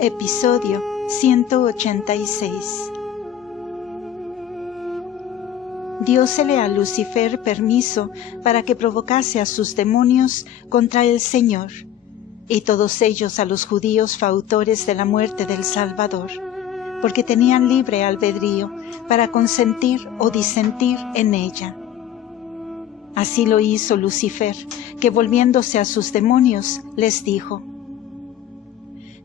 Episodio 186. Diósele a Lucifer permiso para que provocase a sus demonios contra el Señor, y todos ellos a los judíos fautores de la muerte del Salvador, porque tenían libre albedrío para consentir o disentir en ella. Así lo hizo Lucifer, que volviéndose a sus demonios, les dijo: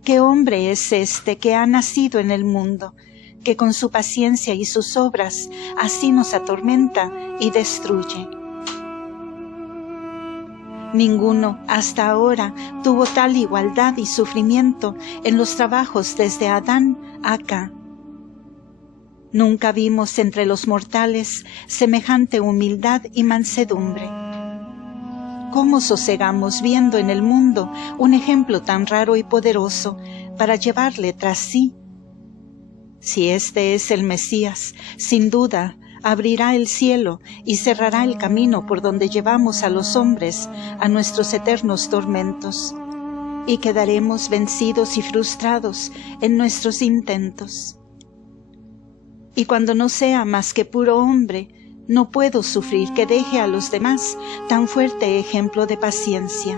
¿Qué hombre es este que ha nacido en el mundo, que con su paciencia y sus obras así nos atormenta y destruye? Ninguno hasta ahora tuvo tal igualdad y sufrimiento en los trabajos desde Adán acá. Nunca vimos entre los mortales semejante humildad y mansedumbre. ¿Cómo sosegamos viendo en el mundo un ejemplo tan raro y poderoso para llevarle tras sí? Si este es el Mesías, sin duda abrirá el cielo y cerrará el camino por donde llevamos a los hombres a nuestros eternos tormentos, y quedaremos vencidos y frustrados en nuestros intentos. Y cuando no sea más que puro hombre, no puedo sufrir que deje a los demás tan fuerte ejemplo de paciencia.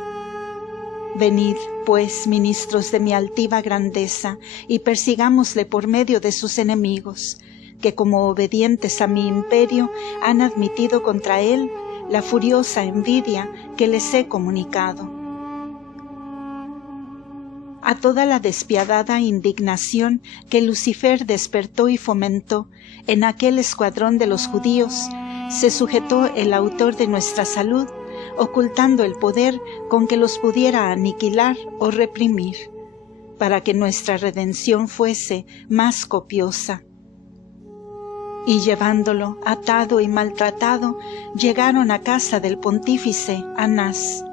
Venid, pues, ministros de mi altiva grandeza, y persigámosle por medio de sus enemigos, que como obedientes a mi imperio han admitido contra él la furiosa envidia que les he comunicado. A toda la despiadada indignación que Lucifer despertó y fomentó en aquel escuadrón de los judíos, se sujetó el autor de nuestra salud, ocultando el poder con que los pudiera aniquilar o reprimir, para que nuestra redención fuese más copiosa. Y llevándolo atado y maltratado, llegaron a casa del pontífice Anás,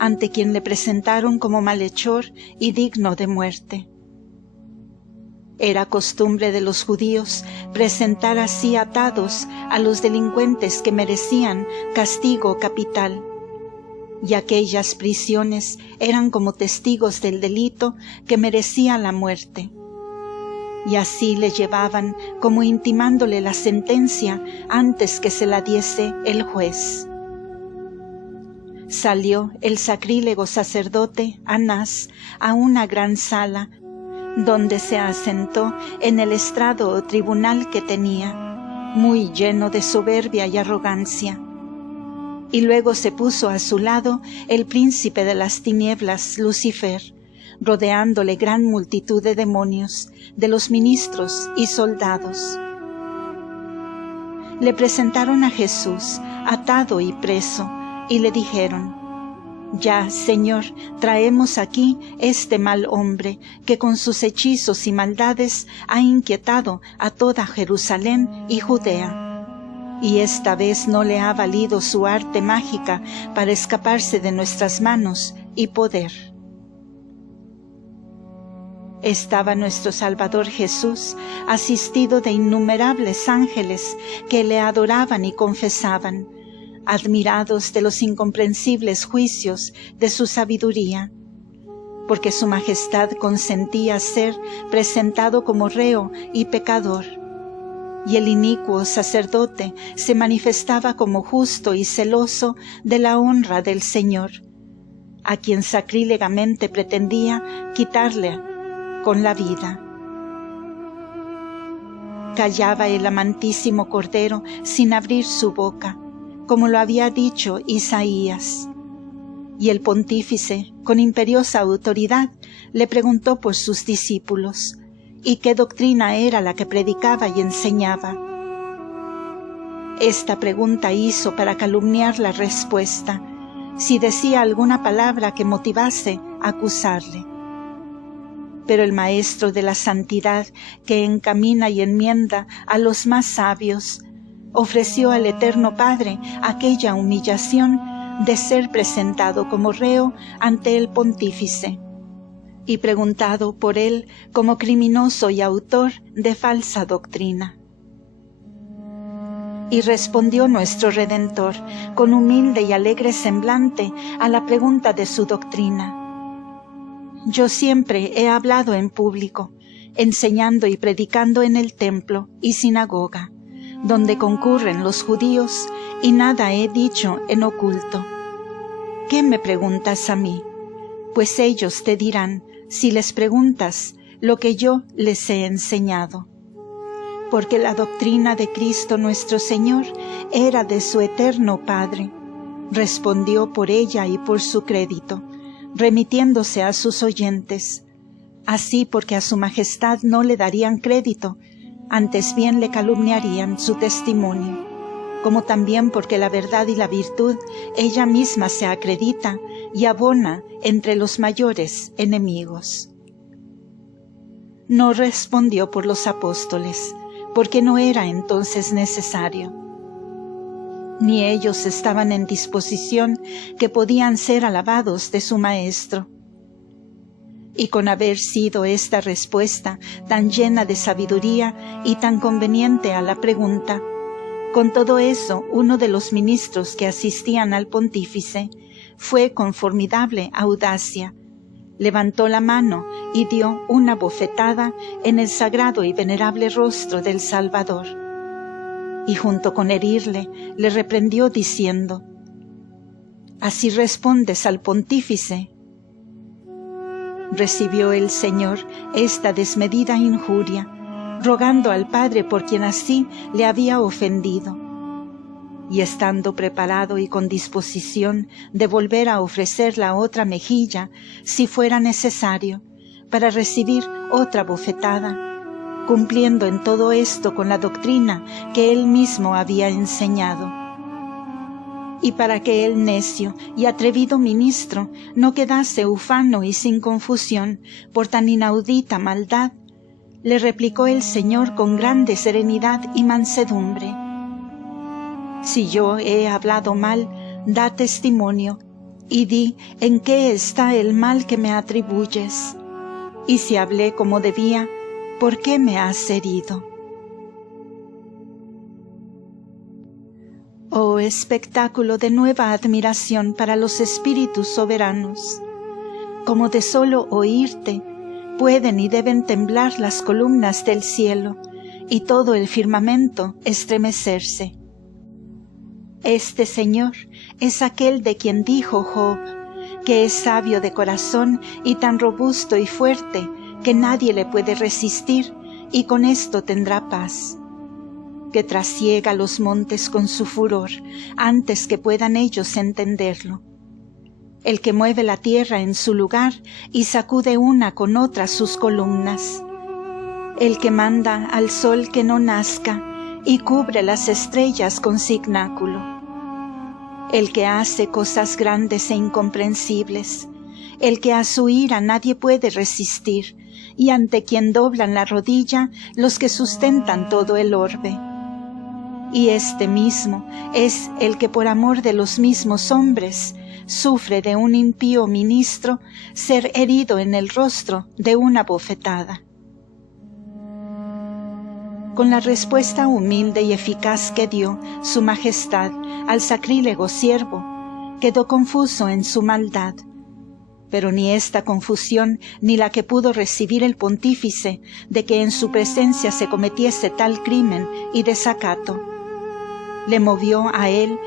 ante quien le presentaron como malhechor y digno de muerte. Era costumbre de los judíos presentar así atados a los delincuentes que merecían castigo capital, y aquellas prisiones eran como testigos del delito que merecía la muerte. Y así le llevaban como intimándole la sentencia antes que se la diese el juez. Salió el sacrílego sacerdote Anás a una gran sala, donde se asentó en el estrado o tribunal que tenía, muy lleno de soberbia y arrogancia. Y luego se puso a su lado el príncipe de las tinieblas, Lucifer, rodeándole gran multitud de demonios, de los ministros y soldados. Le presentaron a Jesús, atado y preso, y le dijeron: Ya, Señor, traemos aquí este mal hombre, que con sus hechizos y maldades ha inquietado a toda Jerusalén y Judea. Y esta vez no le ha valido su arte mágica para escaparse de nuestras manos y poder. Estaba nuestro Salvador Jesús, asistido de innumerables ángeles que le adoraban y confesaban, admirados de los incomprensibles juicios de su sabiduría, porque su majestad consentía ser presentado como reo y pecador, y el inicuo sacerdote se manifestaba como justo y celoso de la honra del Señor, a quien sacrílegamente pretendía quitarle con la vida. Callaba el amantísimo Cordero sin abrir su boca, como lo había dicho Isaías. Y el pontífice, con imperiosa autoridad, le preguntó por sus discípulos, y qué doctrina era la que predicaba y enseñaba. Esta pregunta hizo para calumniar la respuesta, si decía alguna palabra que motivase a acusarle. Pero el Maestro de la Santidad, que encamina y enmienda a los más sabios, ofreció al Eterno Padre aquella humillación de ser presentado como reo ante el pontífice y preguntado por él como criminoso y autor de falsa doctrina. Y respondió nuestro Redentor con humilde y alegre semblante a la pregunta de su doctrina: Yo siempre he hablado en público, enseñando y predicando en el templo y sinagoga, donde concurren los judíos, y nada he dicho en oculto. ¿Qué me preguntas a mí? Pues ellos te dirán, si les preguntas, lo que yo les he enseñado. Porque la doctrina de Cristo nuestro Señor era de su eterno Padre. Respondió por ella y por su crédito, remitiéndose a sus oyentes. Así porque a su majestad no le darían crédito, antes bien le calumniarían su testimonio, como también porque la verdad y la virtud ella misma se acredita y abona entre los mayores enemigos. No respondió por los apóstoles, porque no era entonces necesario. Ni ellos estaban en disposición que podían ser alabados de su maestro. Y con haber sido esta respuesta tan llena de sabiduría y tan conveniente a la pregunta, con todo eso uno de los ministros que asistían al pontífice fue con formidable audacia, levantó la mano y dio una bofetada en el sagrado y venerable rostro del Salvador. Y junto con herirle, le reprendió diciendo: «¿Así respondes al pontífice?». Recibió el Señor esta desmedida injuria, rogando al Padre por quien así le había ofendido. Y estando preparado y con disposición de volver a ofrecer la otra mejilla, si fuera necesario, para recibir otra bofetada, cumpliendo en todo esto con la doctrina que él mismo había enseñado. Y para que el necio y atrevido ministro no quedase ufano y sin confusión por tan inaudita maldad, le replicó el Señor con grande serenidad y mansedumbre: «Si yo he hablado mal, da testimonio, y di en qué está el mal que me atribuyes. Y si hablé como debía, ¿por qué me has herido?». Oh espectáculo de nueva admiración para los espíritus soberanos. Como de solo oírte, pueden y deben temblar las columnas del cielo y todo el firmamento estremecerse. Este Señor es aquel de quien dijo Job, que es sabio de corazón y tan robusto y fuerte que nadie le puede resistir, y con esto tendrá paz. Que trasiega los montes con su furor, antes que puedan ellos entenderlo. El que mueve la tierra en su lugar y sacude una con otra sus columnas. El que manda al sol que no nazca y cubre las estrellas con signáculo. El que hace cosas grandes e incomprensibles. El que a su ira nadie puede resistir, y ante quien doblan la rodilla los que sustentan todo el orbe. Y este mismo es el que por amor de los mismos hombres sufre de un impío ministro ser herido en el rostro de una bofetada. Con la respuesta humilde y eficaz que dio su majestad al sacrílego siervo, quedó confuso en su maldad. Pero ni esta confusión ni la que pudo recibir el pontífice de que en su presencia se cometiese tal crimen y desacato le movió a él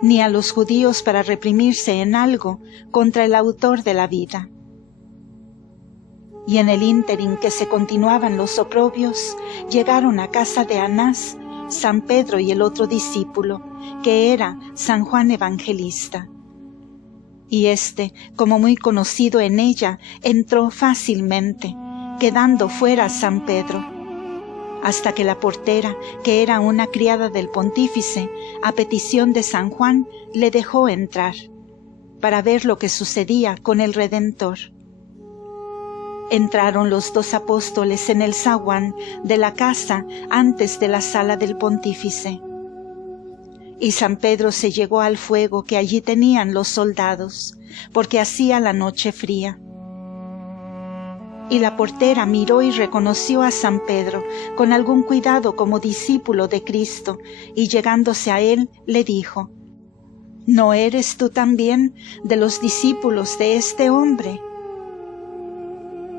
ni a los judíos para reprimirse en algo contra el autor de la vida. Y en el ínterin que se continuaban los oprobios, llegaron a casa de Anás, San Pedro y el otro discípulo, que era San Juan Evangelista. Y éste, como muy conocido en ella, entró fácilmente, quedando fuera San Pedro, hasta que la portera, que era una criada del pontífice, a petición de San Juan, le dejó entrar, para ver lo que sucedía con el Redentor. Entraron los dos apóstoles en el zaguán de la casa antes de la sala del pontífice. Y San Pedro se llegó al fuego que allí tenían los soldados, porque hacía la noche fría. Y la portera miró y reconoció a San Pedro con algún cuidado como discípulo de Cristo, y llegándose a él le dijo: «¿No eres tú también de los discípulos de este hombre?».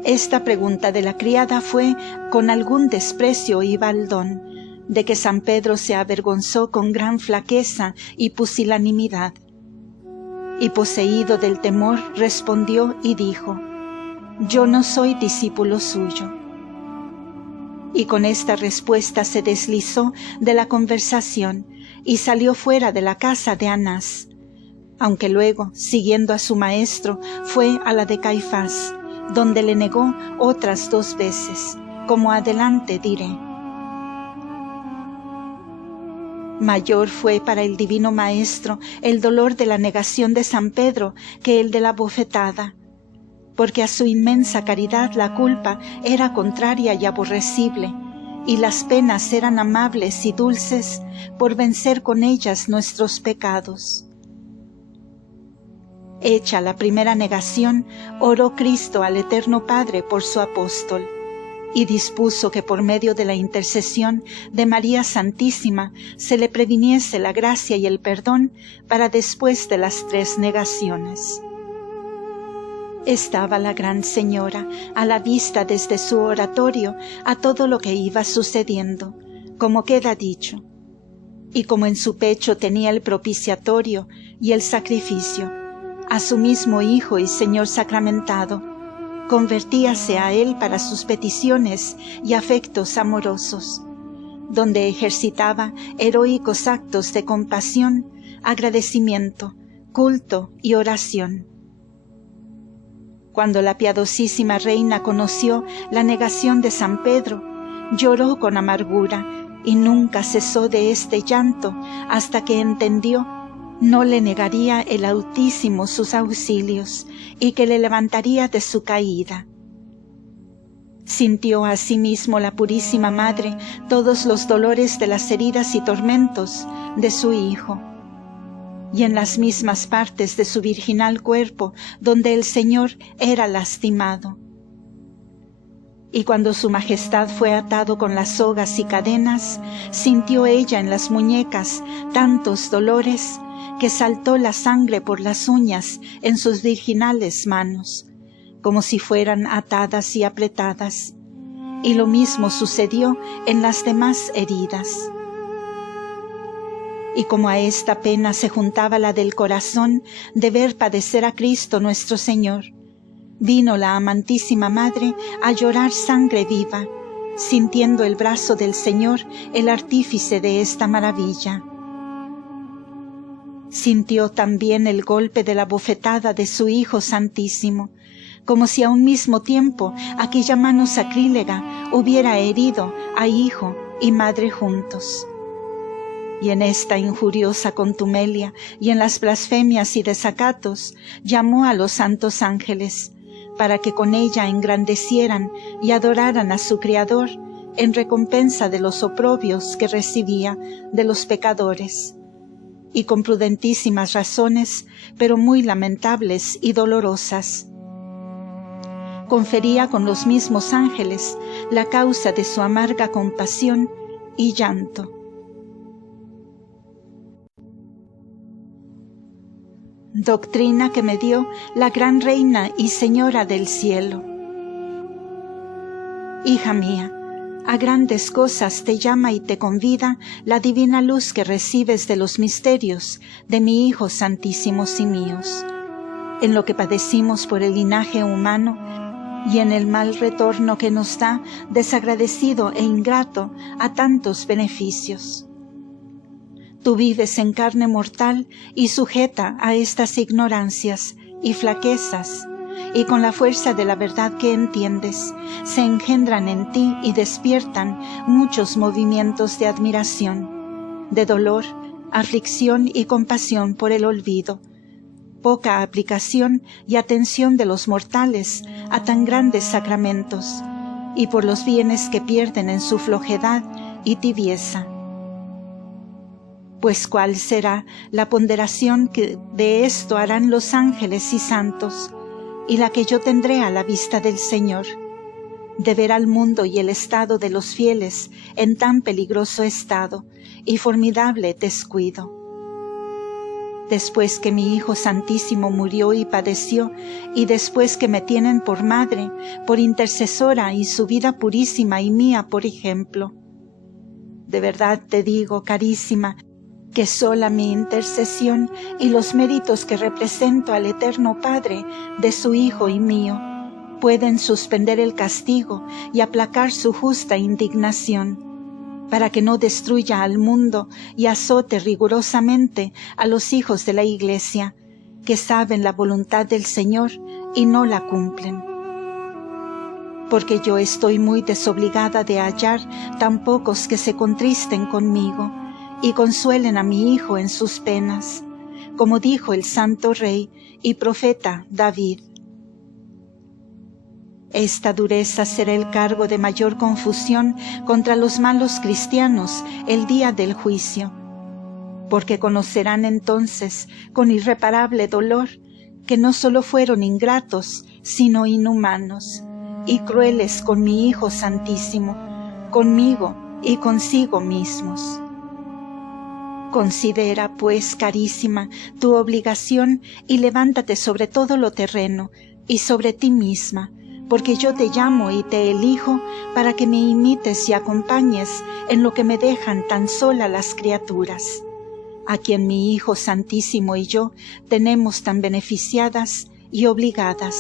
Esta pregunta de la criada fue con algún desprecio y baldón, de que San Pedro se avergonzó con gran flaqueza y pusilanimidad. Y poseído del temor, respondió y dijo: «Yo no soy discípulo suyo». Y con esta respuesta se deslizó de la conversación y salió fuera de la casa de Anás, aunque luego, siguiendo a su maestro, fue a la de Caifás, donde le negó otras 2 veces, como adelante diré. Mayor fue para el divino Maestro el dolor de la negación de San Pedro que el de la bofetada, porque a su inmensa caridad la culpa era contraria y aborrecible, y las penas eran amables y dulces por vencer con ellas nuestros pecados. Hecha la primera negación, oró Cristo al Eterno Padre por su apóstol, y dispuso que por medio de la intercesión de María Santísima se le previniese la gracia y el perdón para después de las 3 negaciones. Estaba la Gran Señora a la vista desde su oratorio a todo lo que iba sucediendo, como queda dicho, y como en su pecho tenía el propiciatorio y el sacrificio, a su mismo Hijo y Señor sacramentado, convertíase a Él para sus peticiones y afectos amorosos, donde ejercitaba heroicos actos de compasión, agradecimiento, culto y oración. Cuando la piadosísima reina conoció la negación de San Pedro, lloró con amargura y nunca cesó de este llanto hasta que entendió no le negaría el Altísimo sus auxilios y que le levantaría de su caída. Sintió asimismo la Purísima Madre todos los dolores de las heridas y tormentos de su Hijo, y en las mismas partes de su virginal cuerpo donde el Señor era lastimado. Y cuando su majestad fue atado con las sogas y cadenas, sintió ella en las muñecas tantos dolores que saltó la sangre por las uñas en sus virginales manos, como si fueran atadas y apretadas, y lo mismo sucedió en las demás heridas. Y como a esta pena se juntaba la del corazón de ver padecer a Cristo nuestro Señor, vino la amantísima Madre a llorar sangre viva, sintiendo el brazo del Señor, el artífice de esta maravilla. Sintió también el golpe de la bofetada de su Hijo Santísimo, como si a un mismo tiempo aquella mano sacrílega hubiera herido a Hijo y Madre juntos. Y en esta injuriosa contumelia y en las blasfemias y desacatos llamó a los santos ángeles, para que con ella engrandecieran y adoraran a su Criador en recompensa de los oprobios que recibía de los pecadores. Y con prudentísimas razones, pero muy lamentables y dolorosas, confería con los mismos ángeles la causa de su amarga compasión y llanto. Doctrina que me dio la gran Reina y Señora del cielo. Hija mía, a grandes cosas te llama y te convida la divina luz que recibes de los misterios de mi Hijo santísimos y míos, en lo que padecimos por el linaje humano y en el mal retorno que nos da desagradecido e ingrato a tantos beneficios. Tú vives en carne mortal y sujeta a estas ignorancias y flaquezas, y con la fuerza de la verdad que entiendes, se engendran en ti y despiertan muchos movimientos de admiración, de dolor, aflicción y compasión por el olvido, poca aplicación y atención de los mortales a tan grandes sacramentos, y por los bienes que pierden en su flojedad y tibieza. Pues cuál será la ponderación que de esto harán los ángeles y santos, y la que yo tendré a la vista del Señor, de ver al mundo y el estado de los fieles en tan peligroso estado y formidable descuido. después que mi Hijo Santísimo murió y padeció, y después que me tienen por madre, por intercesora y su vida purísima y mía por ejemplo. De verdad te digo, carísima, que sola mi intercesión y los méritos que represento al Eterno Padre de su Hijo y mío pueden suspender el castigo y aplacar su justa indignación, para que no destruya al mundo y azote rigurosamente a los hijos de la Iglesia, que saben la voluntad del Señor y no la cumplen. Porque yo estoy muy desobligada de hallar tan pocos que se contristen conmigo y consuelen a mi Hijo en sus penas, como dijo el santo rey y profeta David. Esta dureza será el cargo de mayor confusión contra los malos cristianos el día del juicio, porque conocerán entonces con irreparable dolor que no solo fueron ingratos, sino inhumanos y crueles con mi Hijo Santísimo, conmigo y consigo mismos. Considera, pues, carísima, tu obligación y levántate sobre todo lo terreno y sobre ti misma, porque yo te llamo y te elijo para que me imites y acompañes en lo que me dejan tan sola las criaturas, a quien mi Hijo Santísimo y yo tenemos tan beneficiadas y obligadas.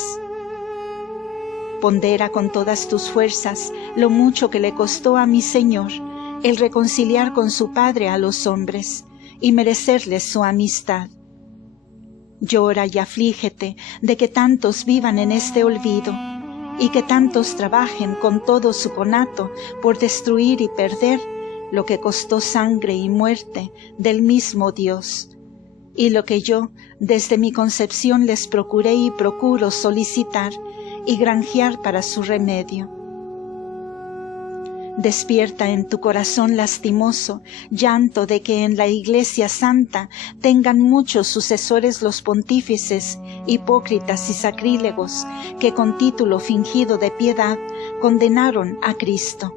Pondera con todas tus fuerzas lo mucho que le costó a mi Señor el reconciliar con su Padre a los hombres y merecerles su amistad. Llora y aflígete de que tantos vivan en este olvido y que tantos trabajen con todo su conato por destruir y perder lo que costó sangre y muerte del mismo Dios, y lo que yo desde mi concepción les procuré y procuro solicitar y granjear para su remedio. Despierta en tu corazón lastimoso llanto de que en la Iglesia Santa tengan muchos sucesores los pontífices, hipócritas y sacrílegos que con título fingido de piedad condenaron a Cristo.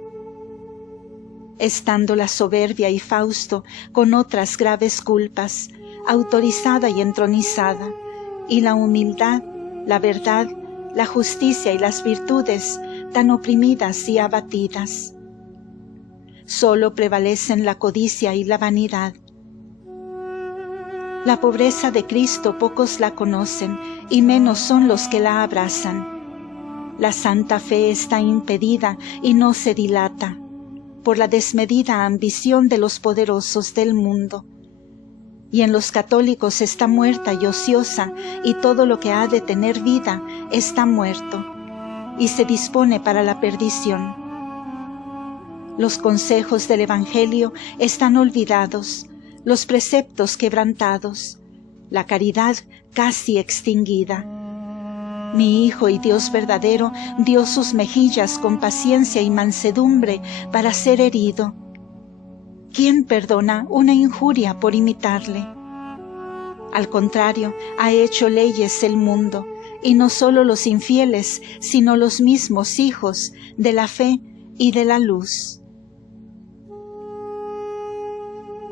Estando la soberbia y Fausto con otras graves culpas, autorizada y entronizada, y la humildad, la verdad, la justicia y las virtudes tan oprimidas y abatidas. Solo prevalecen la codicia y la vanidad. La pobreza de Cristo pocos la conocen y menos son los que la abrazan. La santa fe está impedida y no se dilata por la desmedida ambición de los poderosos del mundo. Y en los católicos está muerta y ociosa, y todo lo que ha de tener vida está muerto, y se dispone para la perdición. Los consejos del Evangelio están olvidados, los preceptos quebrantados, la caridad casi extinguida. Mi Hijo y Dios verdadero dio sus mejillas con paciencia y mansedumbre para ser herido. ¿Quién perdona una injuria por imitarle? Al contrario, ha hecho leyes el mundo, y no solo los infieles, sino los mismos hijos de la fe y de la luz.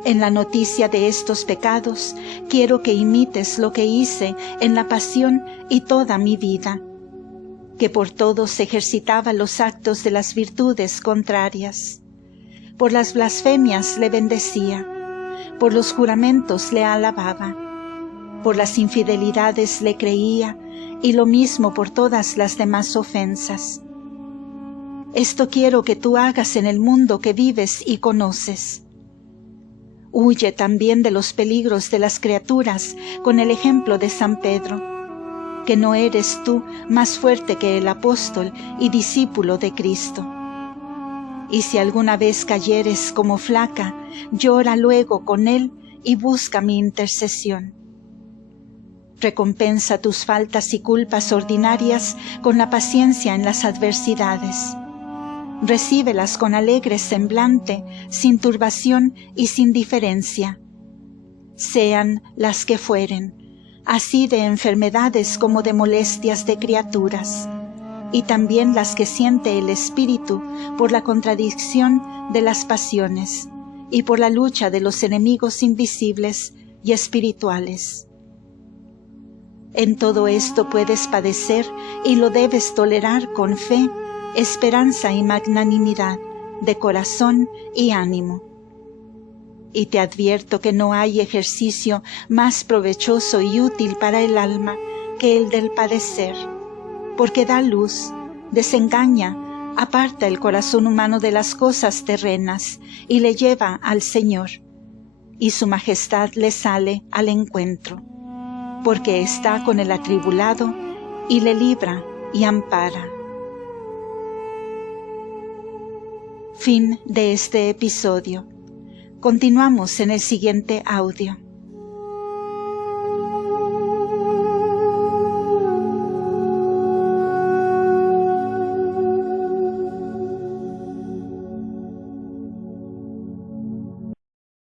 En la noticia de estos pecados, quiero que imites lo que hice en la pasión y toda mi vida, que por todos ejercitaba los actos de las virtudes contrarias. Por las blasfemias le bendecía, por los juramentos le alababa, por las infidelidades le creía, y lo mismo por todas las demás ofensas. Esto quiero que tú hagas en el mundo que vives y conoces. Huye también de los peligros de las criaturas con el ejemplo de San Pedro, que no eres tú más fuerte que el apóstol y discípulo de Cristo. Y si alguna vez cayeres como flaca, llora luego con él y busca mi intercesión. Recompensa tus faltas y culpas ordinarias con la paciencia en las adversidades. Recíbelas con alegre semblante, sin turbación y sin diferencia. Sean las que fueren, así de enfermedades como de molestias de criaturas, y también las que siente el espíritu por la contradicción de las pasiones y por la lucha de los enemigos invisibles y espirituales. En todo esto puedes padecer y lo debes tolerar con fe, esperanza y magnanimidad de corazón y ánimo. Y te advierto que no hay ejercicio más provechoso y útil para el alma que el del padecer, porque da luz, desengaña, aparta el corazón humano de las cosas terrenas y le lleva al Señor, y su majestad le sale al encuentro, porque está con el atribulado y le libra y ampara. Fin de este episodio. Continuamos en el siguiente audio.